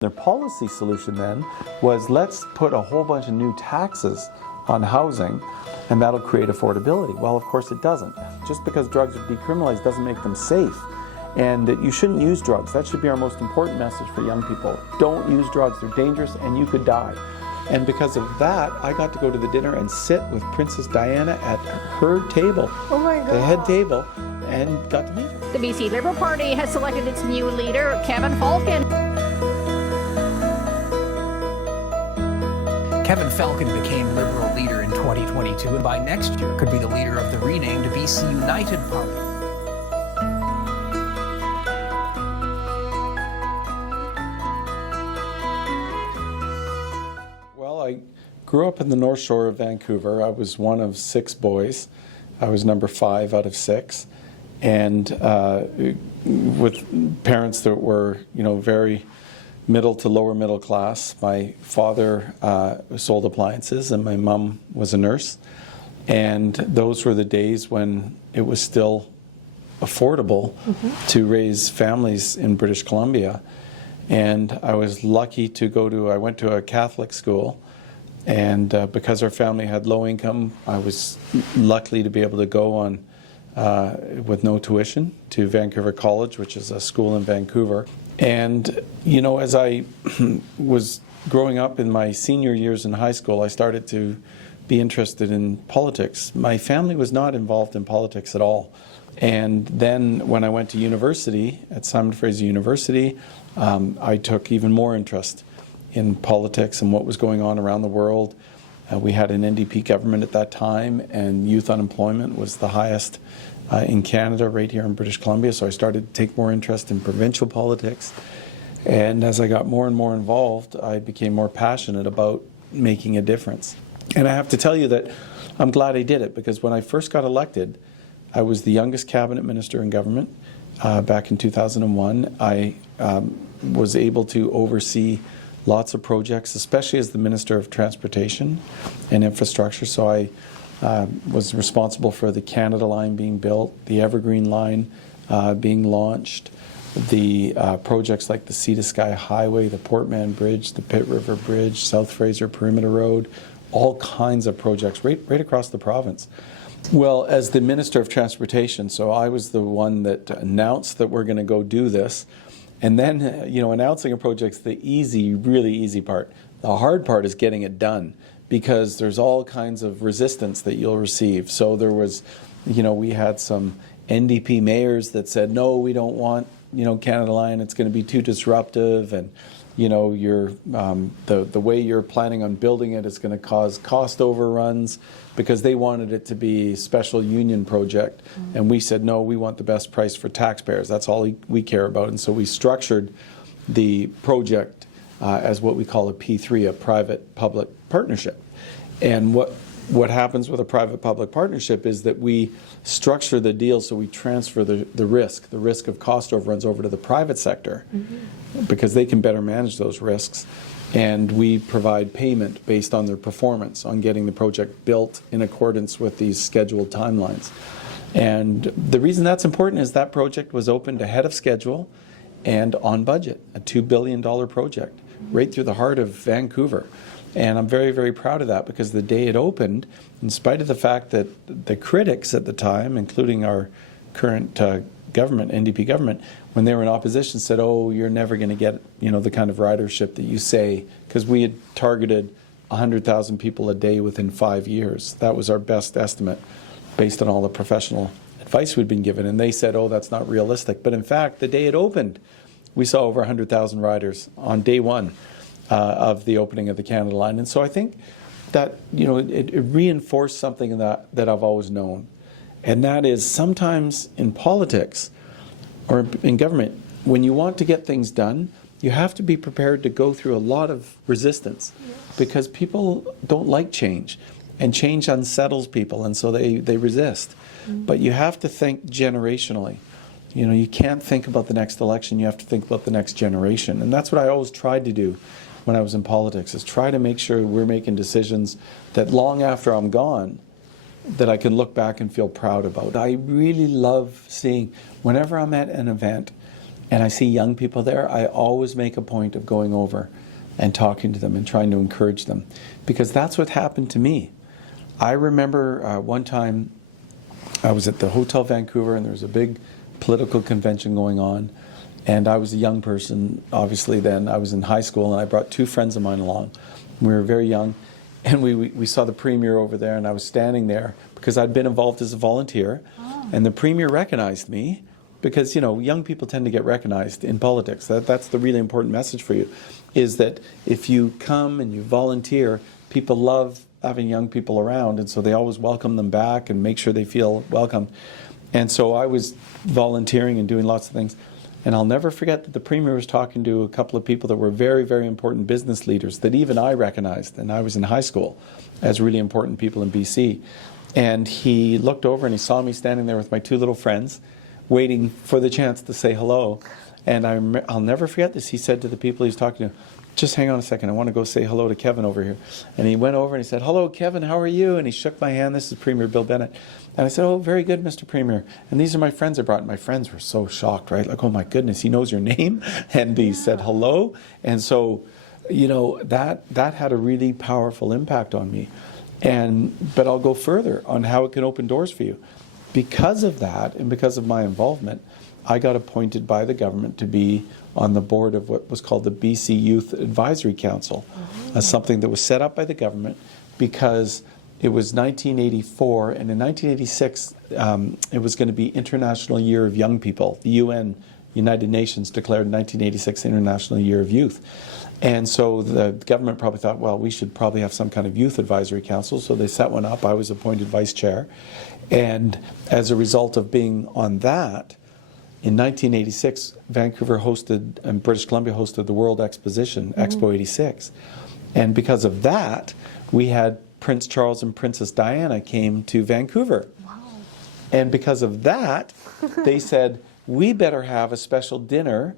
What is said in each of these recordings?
Their policy solution then was, let's put a whole bunch of new taxes on housing and that'll create affordability. Well, of course it doesn't. Just because drugs are decriminalized doesn't make them safe. And you shouldn't use drugs. That should be our most important message for young people. Don't use drugs, they're dangerous and you could die. And because of that, I got to go to the dinner and sit with Princess Diana at her table, oh my God, the head table, and got to meet her. The BC Liberal Party has selected its new leader, Kevin Falcon. Kevin Falcon became Liberal leader in 2022 and by next year could be the leader of the renamed BC United Party. Well, I grew up in the North Shore of Vancouver. I was one of 6 boys. I was number 5 out of 6. And with parents that were, very middle to lower middle class. My father sold appliances and my mom was a nurse. And those were the days when it was still affordable to raise families in British Columbia. And I was lucky to I went to a Catholic school, and because our family had low income, I was lucky to be able to go on with no tuition to Vancouver College, which is a school in Vancouver. And, as I was growing up in my senior years in high school, I started to be interested in politics. My family was not involved in politics at all. And then when I went to university, at Simon Fraser University, I took even more interest in politics and what was going on around the world. We had an NDP government at that time, and youth unemployment was the highest in Canada, right here in British Columbia. So I started to take more interest in provincial politics. And as I got more and more involved, I became more passionate about making a difference. And I have to tell you that I'm glad I did it, because when I first got elected, I was the youngest cabinet minister in government back in 2001. I was able to oversee lots of projects, especially as the Minister of Transportation and Infrastructure. So I was responsible for the Canada Line being built, the Evergreen Line being launched, the projects like the Sea to Sky Highway, the Portman Bridge, the Pitt River Bridge, South Fraser Perimeter Road, all kinds of projects right across the province. Well, as the Minister of Transportation, so I was the one that announced that we're going to go do this. And then, announcing a project's the really easy part. The hard part is getting it done, because there's all kinds of resistance that you'll receive. So there was, we had some NDP mayors that said, no, we don't want, Canada Line, it's going to be too disruptive, and, the way you're planning on building it is going to cause cost overruns, because they wanted it to be a special union project. And we said, no, we want the best price for taxpayers. That's all we care about. And so we structured the project as what we call a P3, a private-public partnership. And what happens with a private-public partnership is that we structure the deal so we transfer the risk of cost overruns over to the private sector, because they can better manage those risks. And we provide payment based on their performance on getting the project built in accordance with these scheduled timelines. And the reason that's important is that project was opened ahead of schedule and on budget, a $2 billion project right through the heart of Vancouver. And I'm very, very proud of that, because the day it opened, in spite of the fact that the critics at the time, including our current government, NDP government, when they were in opposition said, oh, you're never going to get, the kind of ridership that you say, because we had targeted 100,000 people a day within 5 years. That was our best estimate based on all the professional advice we'd been given. And they said, oh, that's not realistic. But in fact, the day it opened, we saw over 100,000 riders on day one of the opening of the Canada Line. And so I think that, it reinforced something that I've always known. And that is, sometimes in politics or in government, when you want to get things done, you have to be prepared to go through a lot of resistance, because people don't like change, and change unsettles people, and so they resist. But you have to think generationally. You can't think about the next election, you have to think about the next generation. And that's what I always tried to do when I was in politics, is try to make sure we're making decisions that long after I'm gone, that I can look back and feel proud about. I really love seeing, whenever I'm at an event and I see young people there, I always make a point of going over and talking to them and trying to encourage them, because that's what happened to me. I remember one time I was at the Hotel Vancouver, and there was a big political convention going on, and I was a young person, obviously then. I was in high school, and I brought two friends of mine along. We were very young, and we saw the Premier over there, and I was standing there because I'd been involved as a volunteer, and the Premier recognized me, because, you know, young people tend to get recognized in politics. That's the really important message for you, is that if you come and you volunteer, people love having young people around, and so they always welcome them back and make sure they feel welcome. And so I was volunteering and doing lots of things. And I'll never forget that the Premier was talking to a couple of people that were very, very important business leaders that even I recognized, and I was in high school, as really important people in BC. And he looked over and he saw me standing there with my two little friends, waiting for the chance to say hello. And I'll never forget this. He said to the people he was talking to, "Just hang on a second, I want to go say hello to Kevin over here." And he went over and he said, "Hello, Kevin, how are you?" And he shook my hand. This is Premier Bill Bennett. And I said, "Oh, very good, Mr. Premier. And these are my friends I brought." And my friends were so shocked, right? Like, "Oh my goodness, he knows your name?" And he said hello. And so, you know, that had a really powerful impact on me. But I'll go further on how it can open doors for you. Because of that, and because of my involvement, I got appointed by the government to be on the board of what was called the BC Youth Advisory Council, something that was set up by the government because it was 1984, and in 1986 it was going to be International Year of Young People. The UN, United Nations, declared 1986 International Year of Youth. And so the government probably thought, well, we should probably have some kind of youth advisory council, so they set one up. I was appointed vice chair. And as a result of being on that, in 1986, Vancouver hosted, and British Columbia hosted the World Exposition, Expo 86. And because of that, we had Prince Charles and Princess Diana came to Vancouver. Wow. And because of that, they said, we better have a special dinner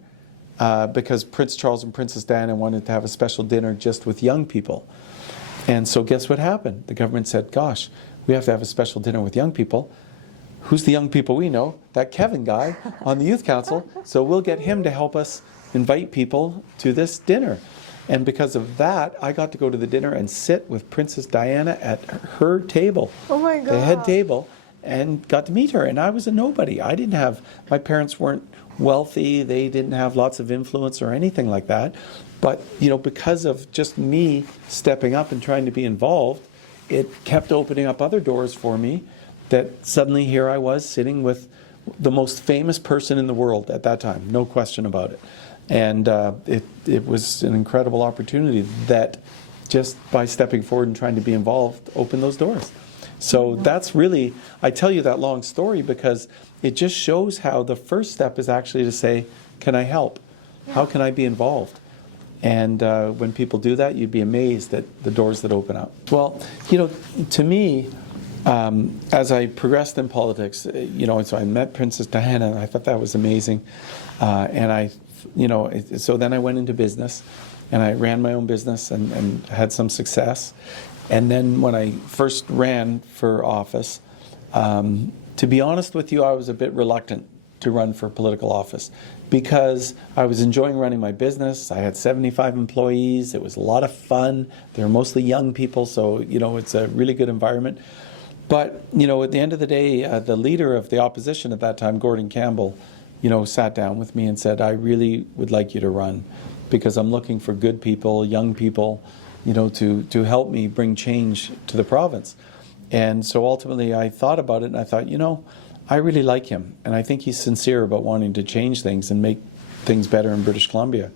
because Prince Charles and Princess Diana wanted to have a special dinner just with young people. And so guess what happened? The government said, gosh, we have to have a special dinner with young people. Who's the young people we know? That Kevin guy on the Youth Council. So we'll get him to help us invite people to this dinner. And because of that, I got to go to the dinner and sit with Princess Diana at her table. Oh my God. The head table, and got to meet her. And I was a nobody. My parents weren't wealthy. They didn't have lots of influence or anything like that. But, you know, because of just me stepping up and trying to be involved, it kept opening up other doors for me, that suddenly here I was sitting with the most famous person in the world at that time, no question about it. And it was an incredible opportunity that just by stepping forward and trying to be involved opened those doors. So that's really, I tell you that long story because it just shows how the first step is actually to say, can I help? How can I be involved? And when people do that, you'd be amazed at the doors that open up. Well, you know, to me, as I progressed in politics, you know, so I met Princess Diana, and I thought that was amazing. So then I went into business, and I ran my own business and had some success. And then when I first ran for office, to be honest with you, I was a bit reluctant to run for political office because I was enjoying running my business. I had 75 employees. It was a lot of fun. They were mostly young people, so, you know, it's a really good environment. But, you know, at the end of the day, the leader of the opposition at that time, Gordon Campbell, you know, sat down with me and said, I really would like you to run because I'm looking for good people, young people, you know, to help me bring change to the province. And so ultimately I thought about it and I thought, you know, I really like him. And I think he's sincere about wanting to change things and make things better in British Columbia.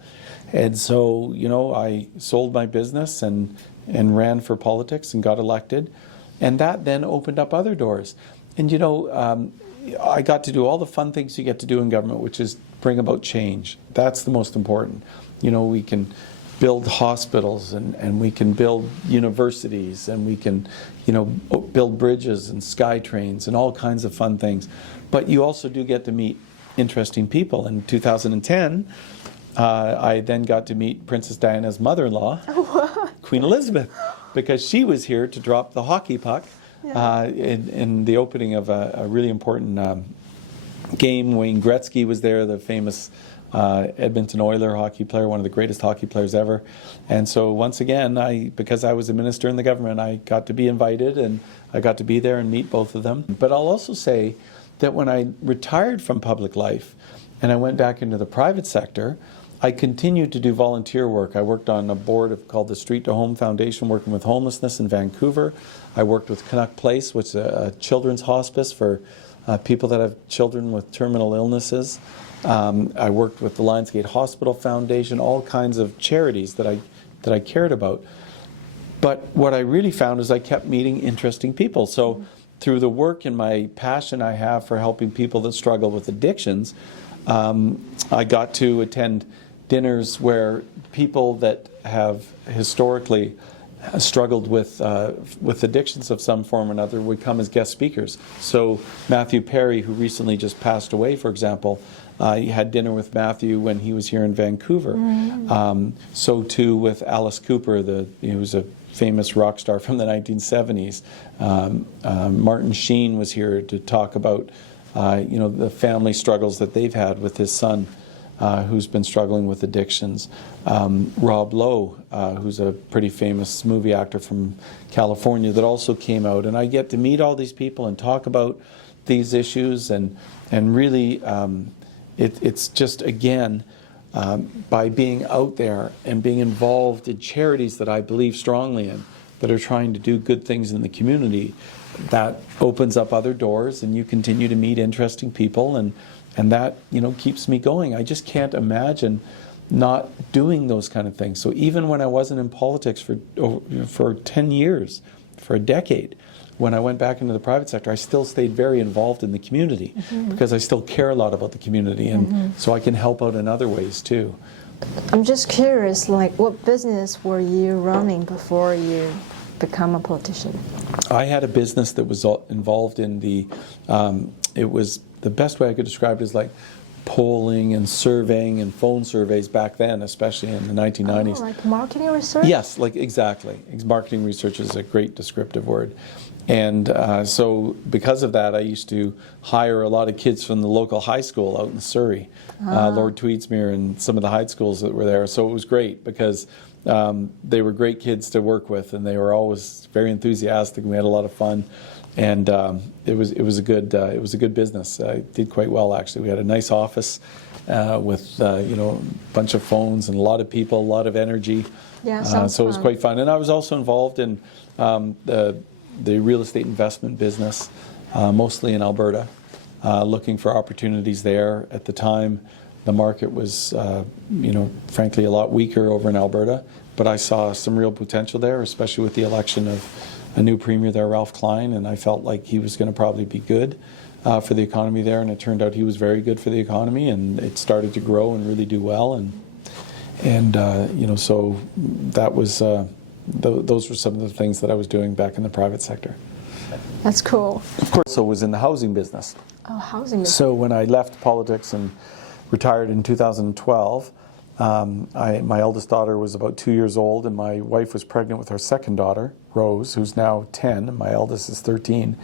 And so, you know, I sold my business and ran for politics and got elected. And that then opened up other doors. And, you know, I got to do all the fun things you get to do in government, which is bring about change. That's the most important. You know, we can build hospitals and we can build universities and we can, you know, build bridges and sky trains and all kinds of fun things. But you also do get to meet interesting people. In 2010, I then got to meet Princess Diana's mother-in-law, Queen Elizabeth, because she was here to drop the hockey puck in the opening of a really important game. Wayne Gretzky was there, the famous Edmonton Oiler hockey player, one of the greatest hockey players ever. And so once again, because I was a minister in the government, I got to be invited and I got to be there and meet both of them. But I'll also say that when I retired from public life and I went back into the private sector, I continued to do volunteer work. I worked on a board called the Street to Home Foundation, working with homelessness in Vancouver. I worked with Canuck Place, which is a children's hospice for people that have children with terminal illnesses. I worked with the Lionsgate Hospital Foundation, all kinds of charities that I cared about. But what I really found is I kept meeting interesting people. So through the work and my passion I have for helping people that struggle with addictions, I got to attend dinners where people that have historically struggled with addictions of some form or another would come as guest speakers. So Matthew Perry, who recently just passed away, for example, you had dinner with Matthew when he was here in Vancouver. So too with Alice Cooper, who's a famous rock star from the 1970s. Martin Sheen was here to talk about the family struggles that they've had with his son, who's been struggling with addictions. Rob Lowe, who's a pretty famous movie actor from California that also came out. And I get to meet all these people and talk about these issues and really it's just, again, by being out there and being involved in charities that I believe strongly in, that are trying to do good things in the community, that opens up other doors and you continue to meet interesting people and that keeps me going. I just can't imagine not doing those kind of things. So even when I wasn't in politics for 10 years, for a decade, when I went back into the private sector, I still stayed very involved in the community because I still care a lot about the community, and so I can help out in other ways too. I'm just curious, what business were you running before you become a politician? I had a business that was involved in it was, the best way I could describe it is like polling and surveying and phone surveys back then, especially in the 1990s. Oh, like marketing research? Yes, exactly. Marketing research is a great descriptive word. And so because of that, I used to hire a lot of kids from the local high school out in Surrey, Lord Tweedsmuir and some of the high schools that were there. So it was great because they were great kids to work with, and they were always very enthusiastic, and we had a lot of fun. And it was a good business. I did quite well, actually. We had a nice office with a bunch of phones and a lot of people, a lot of energy. Yeah, so it was quite fun. And I was also involved in the real estate investment business, mostly in Alberta, looking for opportunities there. At the time, the market was, frankly, a lot weaker over in Alberta, but I saw some real potential there, especially with the election of a new premier there, Ralph Klein, and I felt like he was going to probably be good for the economy there, and it turned out he was very good for the economy, and it started to grow and really do well, and so that was. Those were some of the things that I was doing back in the private sector. That's cool. Of course, so I was in the housing business. Oh, housing business. So when I left politics and retired in 2012, my eldest daughter was about 2 years old, and my wife was pregnant with our second daughter, Rose, who's now 10, and my eldest is 13.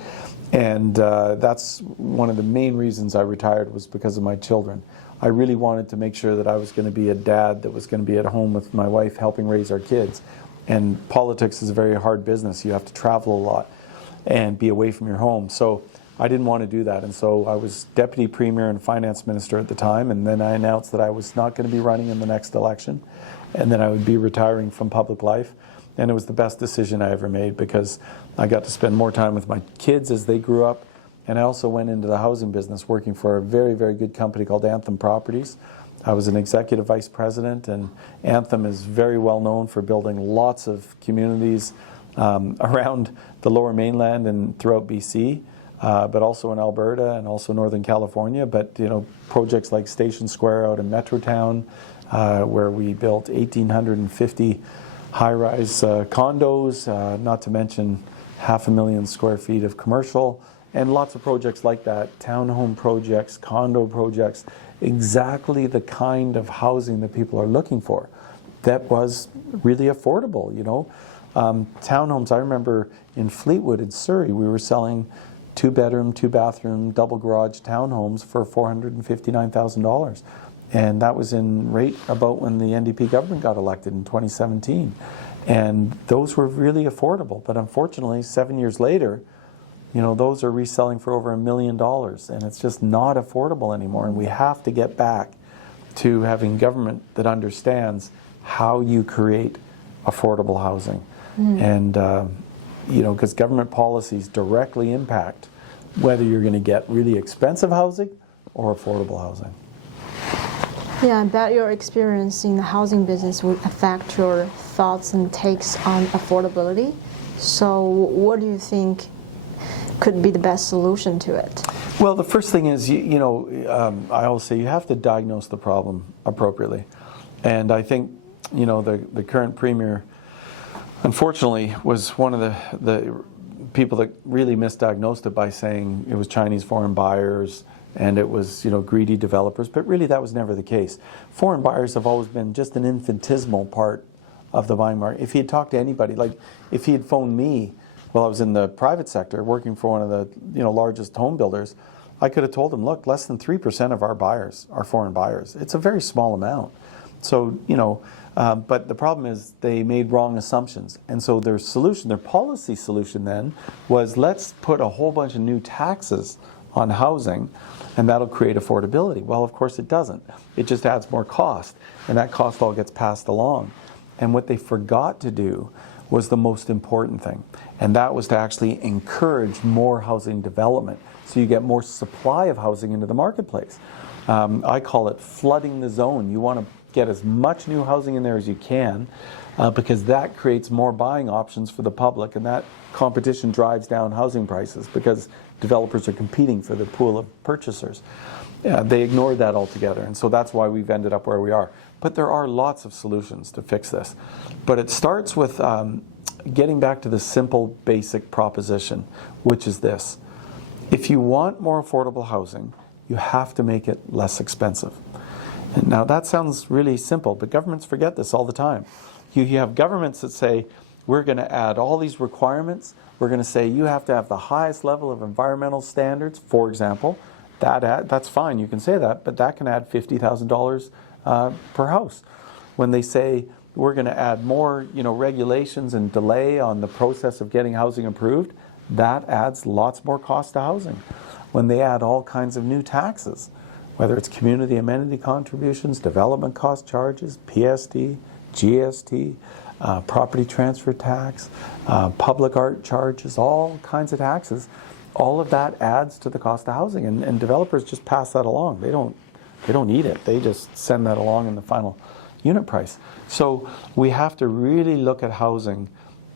And that's one of the main reasons I retired, was because of my children. I really wanted to make sure that I was going to be a dad that was going to be at home with my wife helping raise our kids. And politics is a very hard business. You have to travel a lot and be away from your home. So I didn't want to do that. And so I was deputy premier and finance minister at the time. And then I announced that I was not going to be running in the next election. And then I would be retiring from public life. And it was the best decision I ever made, because I got to spend more time with my kids as they grew up. And I also went into the housing business, working for a very, very good company called Anthem Properties. I was an executive vice president, and Anthem is very well known for building lots of communities around the Lower Mainland and throughout BC, but also in Alberta and also Northern California. But projects like Station Square out in Metrotown, where we built 1,850 high-rise condos, not to mention 500,000 square feet of commercial, and lots of projects like that, townhome projects, condo projects, exactly the kind of housing that people are looking for that was really affordable, Townhomes, I remember in Fleetwood in Surrey, we were selling 2-bedroom, 2-bathroom, double garage townhomes for $459,000. And that was in right about when the NDP government got elected in 2017. And those were really affordable. But unfortunately, 7 years later, those are reselling for over $1 million. And it's just not affordable anymore. And we have to get back to having government that understands how you create affordable housing. And, because government policies directly impact whether you're going to get really expensive housing or affordable housing. Yeah, I bet your experience in the housing business would affect your thoughts and takes on affordability. So what do you think could be the best solution to it? Well, the first thing is, I always say you have to diagnose the problem appropriately. And I think, the current premier, unfortunately, was one of the people that really misdiagnosed it by saying it was Chinese foreign buyers and it was, greedy developers. But really, that was never the case. Foreign buyers have always been just an infinitesimal part of the buying market. If he had talked to anybody, like if he had phoned me while I was in the private sector working for one of the largest home builders, I could have told him, look, less than 3% of our buyers are foreign buyers. It's a very small amount. So, but the problem is they made wrong assumptions. And so their policy solution then was, let's put a whole bunch of new taxes on housing and that'll create affordability. Well, of course it doesn't. It just adds more cost, and that cost all gets passed along. And what they forgot to do was the most important thing, and that was to actually encourage more housing development so you get more supply of housing into the marketplace. I call it flooding the zone. You want to get as much new housing in there as you can because that creates more buying options for the public, and that competition drives down housing prices because developers are competing for the pool of purchasers. They ignored that altogether, and so that's why we've ended up where we are. But there are lots of solutions to fix this. But it starts with getting back to the simple, basic proposition, which is this. If you want more affordable housing, you have to make it less expensive. And now that sounds really simple, but governments forget this all the time. You have governments that say, we're going to add all these requirements. We're going to say you have to have the highest level of environmental standards, for example. That's fine, you can say that, but that can add $50,000 per house. When they say we're going to add more, regulations and delay on the process of getting housing approved, that adds lots more cost to housing. When they add all kinds of new taxes, whether it's community amenity contributions, development cost charges, PSD, GST, property transfer tax, public art charges, all kinds of taxes, all of that adds to the cost of housing, and developers just pass that along. They don't need it. They just send that along in the final unit price. So we have to really look at housing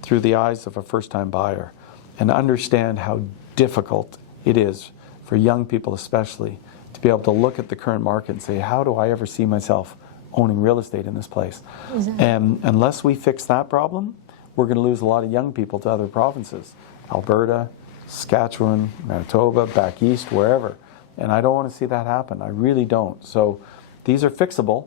through the eyes of a first-time buyer and understand how difficult it is for young people especially to be able to look at the current market and say, how do I ever see myself owning real estate in this place? Exactly. And unless we fix that problem, we're going to lose a lot of young people to other provinces, Alberta, Saskatchewan, Manitoba, back east, wherever. And I don't want to see that happen. I really don't. So these are fixable,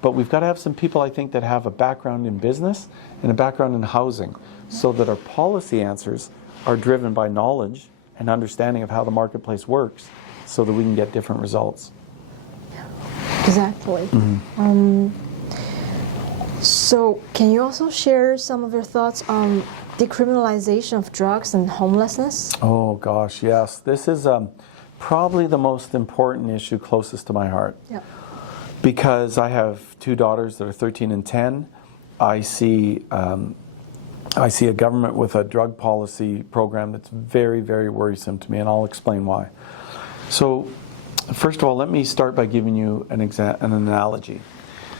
but we've got to have some people, I think, that have a background in business and a background in housing so that our policy answers are driven by knowledge and understanding of how the marketplace works so that we can get different results. Exactly. Mm-hmm. So can you also share some of your thoughts on decriminalization of drugs and homelessness? Oh gosh, yes. This is probably the most important issue closest to my heart. Yep. Because I have two daughters that are 13 and 10. I see a government with a drug policy program that's very, very worrisome to me, and I'll explain why. So, first of all, let me start by giving you an analogy.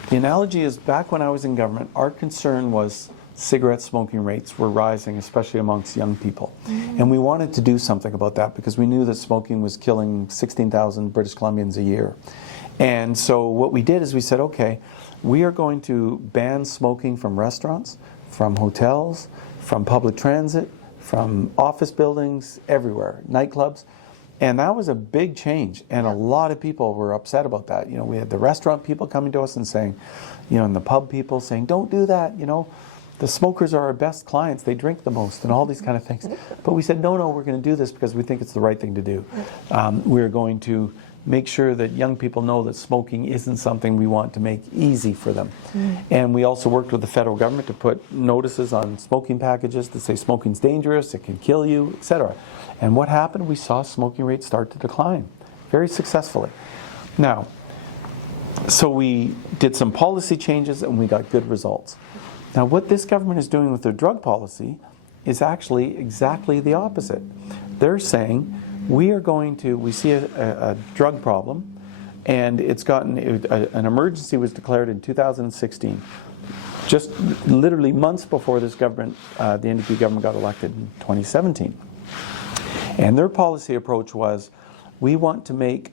The analogy is, back when I was in government, our concern was cigarette smoking rates were rising, especially amongst young people. Mm-hmm. And we wanted to do something about that because we knew that smoking was killing 16,000 British Columbians a year. And so what we did is we said, okay, we are going to ban smoking from restaurants, from hotels, from public transit, from office buildings, everywhere, nightclubs. And that was a big change, and a lot of people were upset about that. You know, we had the restaurant people coming to us and saying, you know, and the pub people saying, don't do that, you know. The smokers are our best clients, they drink the most, and all these kind of things. But we said, no, we're going to do this because we think it's the right thing to do. We're going to make sure that young people know that smoking isn't something we want to make easy for them. And we also worked with the federal government to put notices on smoking packages that say smoking's dangerous, it can kill you, etc. And what happened? We saw smoking rates start to decline very successfully. Now, so we did some policy changes and we got good results. Now, what this government is doing with their drug policy is actually exactly the opposite. They're saying, we see a drug problem, and it's gotten, an emergency was declared in 2016, just literally months before this government, the NDP government got elected in 2017. And their policy approach was, we want to make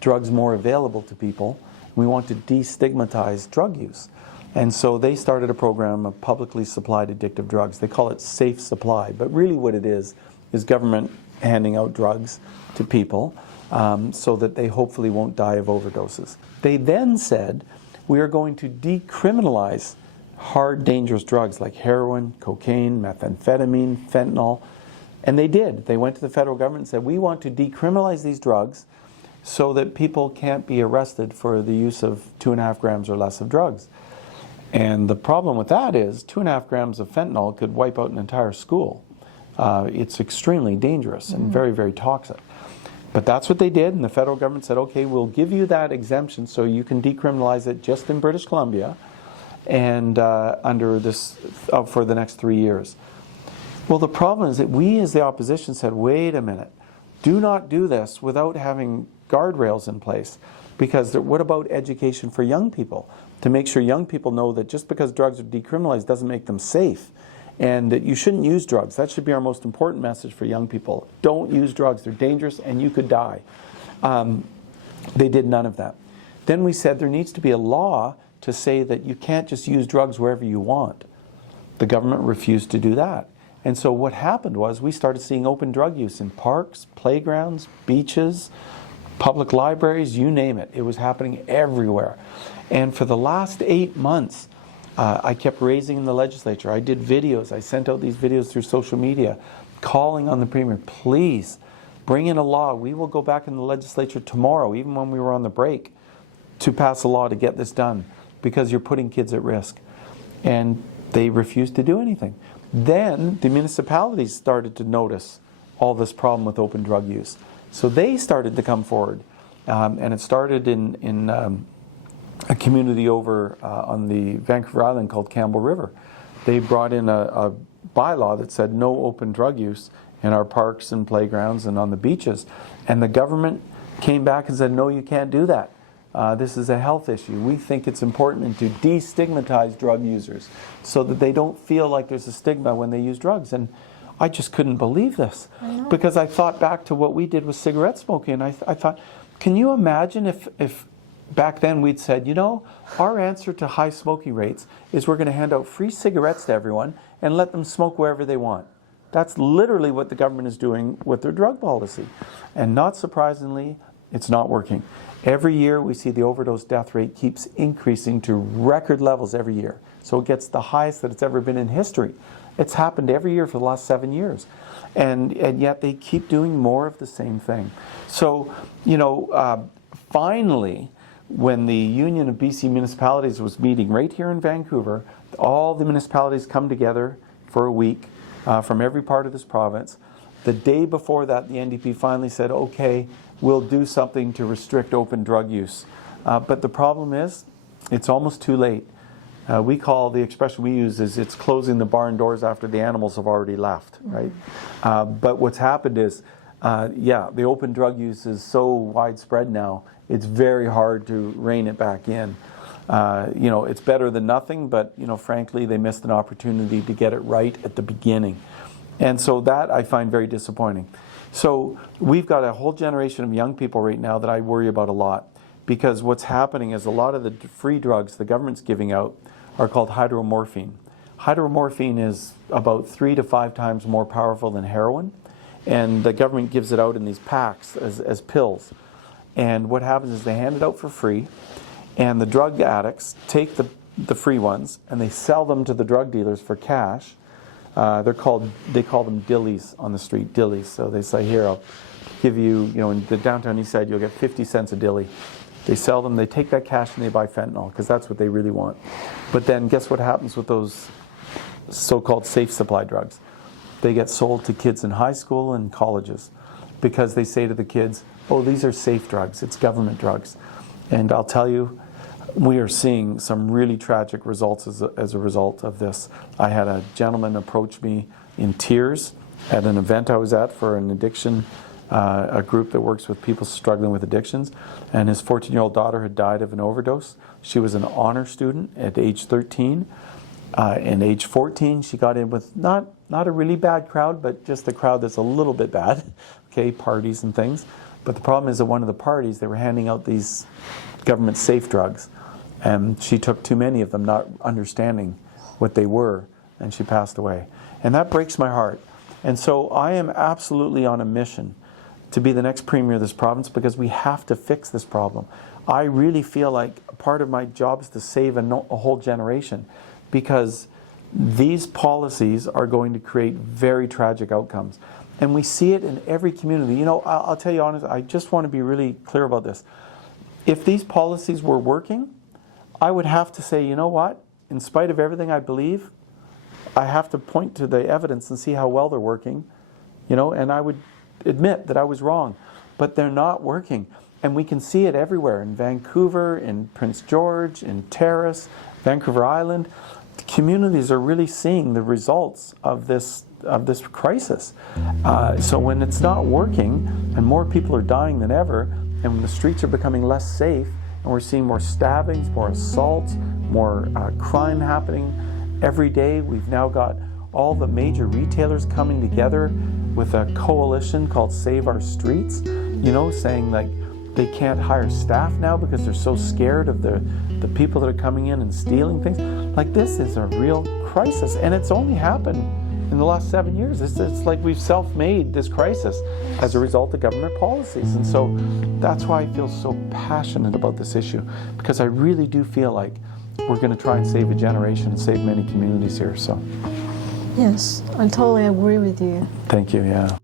drugs more available to people. We want to destigmatize drug use. And so they started a program of publicly supplied addictive drugs. They call it Safe Supply, but really what it is government handing out drugs to people so that they hopefully won't die of overdoses. They then said, we are going to decriminalize hard, dangerous drugs like heroin, cocaine, methamphetamine, fentanyl. And they did. They went to the federal government and said, we want to decriminalize these drugs so that people can't be arrested for the use of 2.5 grams or less of drugs. And the problem with that is 2.5 grams of fentanyl could wipe out an entire school. It's extremely dangerous and very, very toxic. But that's what they did, and the federal government said, okay, we'll give you that exemption so you can decriminalize it just in British Columbia and under this for the next 3 years. Well, the problem is that we as the opposition said, wait a minute, do not do this without having guardrails in place, because what about education for young people? To make sure young people know that just because drugs are decriminalized doesn't make them safe, and that you shouldn't use drugs. That should be our most important message for young people. Don't use drugs, they're dangerous and you could die. They did none of that. Then we said there needs to be a law to say that you can't just use drugs wherever you want. The government refused to do that. And so what happened was we started seeing open drug use in parks, playgrounds, beaches, public libraries, you name it. It was happening everywhere. And for the last 8 months, I kept raising in the legislature. I did videos. I sent out these videos through social media, calling on the Premier, please bring in a law. We will go back in the legislature tomorrow, even when we were on the break, to pass a law to get this done, because you're putting kids at risk. And they refused to do anything. Then the municipalities started to notice all this problem with open drug use. So they started to come forward. And it started in a community over on the Vancouver Island called Campbell River. They brought in a bylaw that said no open drug use in our parks and playgrounds and on the beaches. And the government came back and said, no, you can't do that. This is a health issue. We think it's important to destigmatize drug users so that they don't feel like there's a stigma when they use drugs. And I just couldn't believe this, because I thought back to what we did with cigarette smoking. And I thought, can you imagine if back then we'd said, you know, our answer to high smoking rates is we're going to hand out free cigarettes to everyone and let them smoke wherever they want. That's literally what the government is doing with their drug policy. And not surprisingly, it's not working. Every year we see the overdose death rate keeps increasing to record levels every year. So it gets the highest that it's ever been in history. It's happened every year for the last 7 years. And yet they keep doing more of the same thing. So, you know, finally, when the Union of BC Municipalities was meeting right here in Vancouver, all the municipalities come together for a week from every part of this province. The day before that, the NDP finally said, okay, we'll do something to restrict open drug use. But the problem is, it's almost too late. We call, the expression we use is, it's closing the barn doors after the animals have already left, right? But what's happened is, the open drug use is so widespread now, it's very hard to rein it back in. You know, it's better than nothing, but, you know, frankly, they missed an opportunity to get it right at the beginning. And so that I find very disappointing. So we've got a whole generation of young people right now that I worry about a lot, because what's happening is a lot of the free drugs the government's giving out are called hydromorphine. Hydromorphine is about 3 to 5 times more powerful than heroin, and the government gives it out in these packs as pills. And what happens is they hand it out for free, and the drug addicts take the free ones and they sell them to the drug dealers for cash. They call them dillies on the street, dillies. So they say, here, give you, in the downtown east side, you'll get 50 cents a dilly. They sell them, they take that cash and they buy fentanyl because that's what they really want. But then guess what happens with those so-called safe supply drugs? They get sold to kids in high school and colleges because they say to the kids, oh, these are safe drugs, it's government drugs. And I'll tell you, we are seeing some really tragic results as a result of this. I had a gentleman approach me in tears at an event I was at for an addiction, a group that works with people struggling with addictions, and his 14-year-old daughter had died of an overdose. She was an honor student at age 13. And age 14, she got in with not a really bad crowd, but just a crowd that's a little bit bad, okay, parties and things. But the problem is at one of the parties, they were handing out these government safe drugs. And she took too many of them, not understanding what they were, and she passed away. And that breaks my heart. And so I am absolutely on a mission to be the next premier of this province because we have to fix this problem. I really feel like part of my job is to save a whole generation because these policies are going to create very tragic outcomes. And we see it in every community. I'll tell you honestly, I just want to be really clear about this. If these policies were working, I would have to say, you know what? In spite of everything I believe, I have to point to the evidence and see how well they're working, and I would admit that I was wrong. But they're not working. And we can see it everywhere, in Vancouver, in Prince George, in Terrace, Vancouver Island. The communities are really seeing the results of this crisis. So when it's not working, and more people are dying than ever, and when the streets are becoming less safe, and we're seeing more stabbings, more assaults, more crime happening every day. We've now got all the major retailers coming together with a coalition called Save Our Streets, saying like they can't hire staff now because they're so scared of the people that are coming in and stealing things. Like, this is a real crisis, and it's only happened in the last 7 years. It's like we've self-made this crisis as a result of government policies. And so that's why I feel so passionate about this issue, because I really do feel like we're going to try and save a generation and save many communities here. So Yes, I totally agree with you. thank you. Yeah.